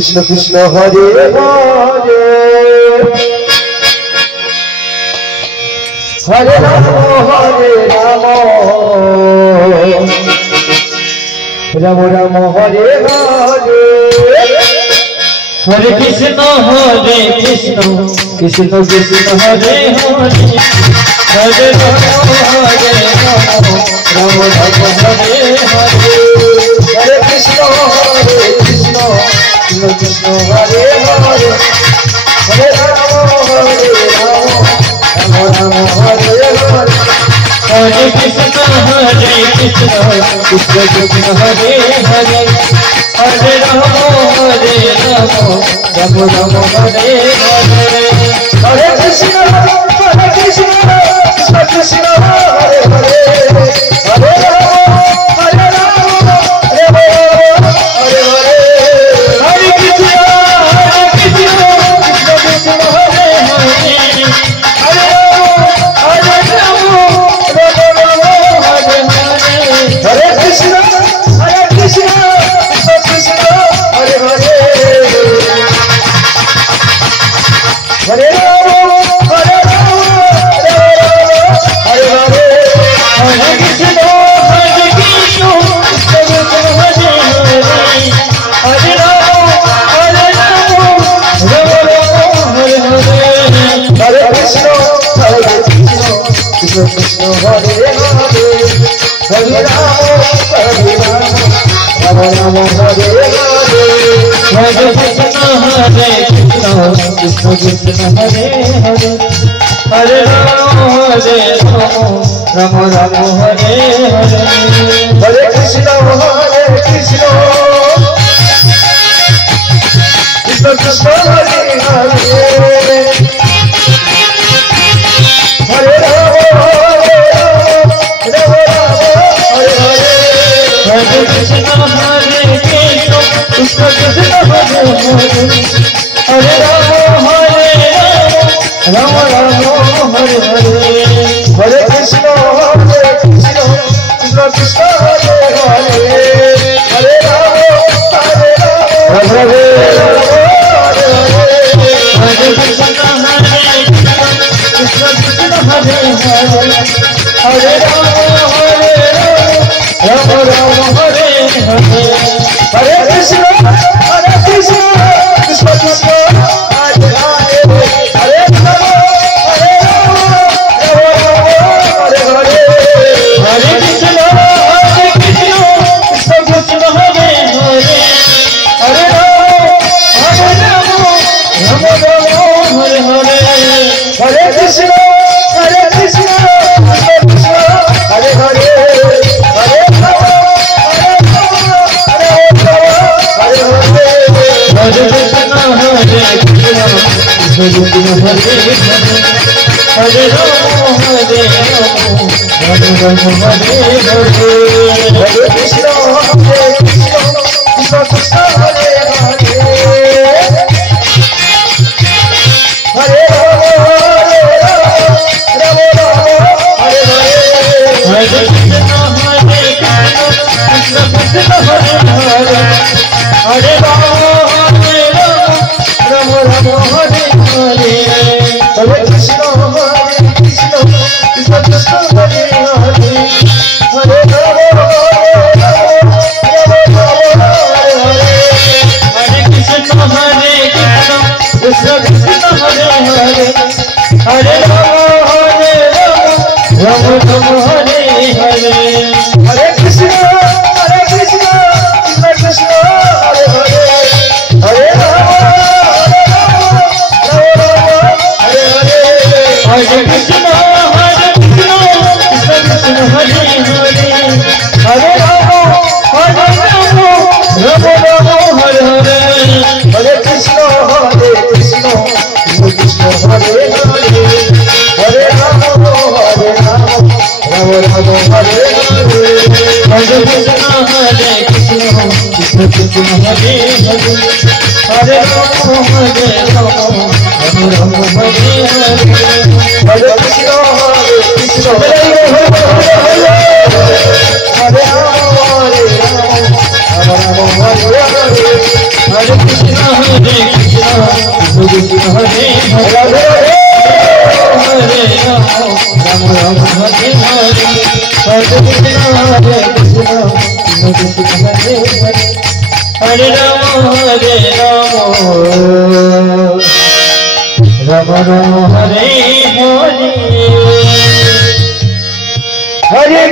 Krishna Krishna Hare Hare Hare Ram Ram Ram Hare Hare Hare Krishna Krishna Krishna Hare Hare Hare Ram Ram Hare Hare Hare Krishna Krishna Krishna Hare Hare Hare Ram Ram Hare Hare Hare Krishna Krishna Krishna Hare Hare Hare Ram Ram Hare Hare Hare Krishna Krishna Krishna Hare Hare Hare Ram Hare Hare Hare Krishna Krishna Krishna Hare Hare Hare Ram Hare Krishna Krishna Krishna Hare Hare Hare Ram Hare Hare Hare Hare Krishna Krishna Hare Hare Hare Ram Hare Hare Hare Krishna Krishna Krishna Hare Hare Hare Ram Ram Hare Hare Hare Krishna Krishna Krishna Hare Hare Hare Ram Ram Hare Hare Hare Krishna Krishna Krishna Hare Hare Hare Ram Hare Hare Hare Krishna Krishna Krishna Hare Hare Hare Ram Hare Hare Hare Krishna Krishna Krishna Hare Hare Hare Ram Hare Hare Hare Krishna Krishna Krishna Hare Hare Hare Ram Hare Hare Hare Krishna Krishna Krishna Hare Hare Hare Ram Hare Hare Hare Krishna Krishna Krishna Hare Hare Hare Ram Hare Hare Hare Krishna Krishna Krishna Hare Hare Hare Ram Hare Hare Hare Krishna Krishna Hare Hare Hare Ram Hare Hare Hare Krishna Krishna Krishna Hare Hare Hare Ram Ram Hare Hare Hare Krishna Krishna Krishna Hare Hare Hare Ram Hare Hare Hare Krishna Krishna Krishna Hare Hare Hare Ram Hare Krishna Krishna Krishna Hare Hare Hare Ram Hare Hare Hare Krishna Krishna Krishna Hare Hare Hare Ram Hare Hare Hare Krishna Krishna Krishna Hare Hare Hare Ram Hare Hare Hare Krishna Krishna Krishna Hare Hare Hare Ram Ram Hare Hare Hare Krishna Krishna Krishna Hare Hare Hare Ram Hare Hare Krishna Hare Hare Ram Hare Hare Krishna Krishna Hare Hare Hare Rama Ram Ram Hare Hare Hare Krishna Krishna Hare Hare Hare Rama Rama Rama Hare Hare Hare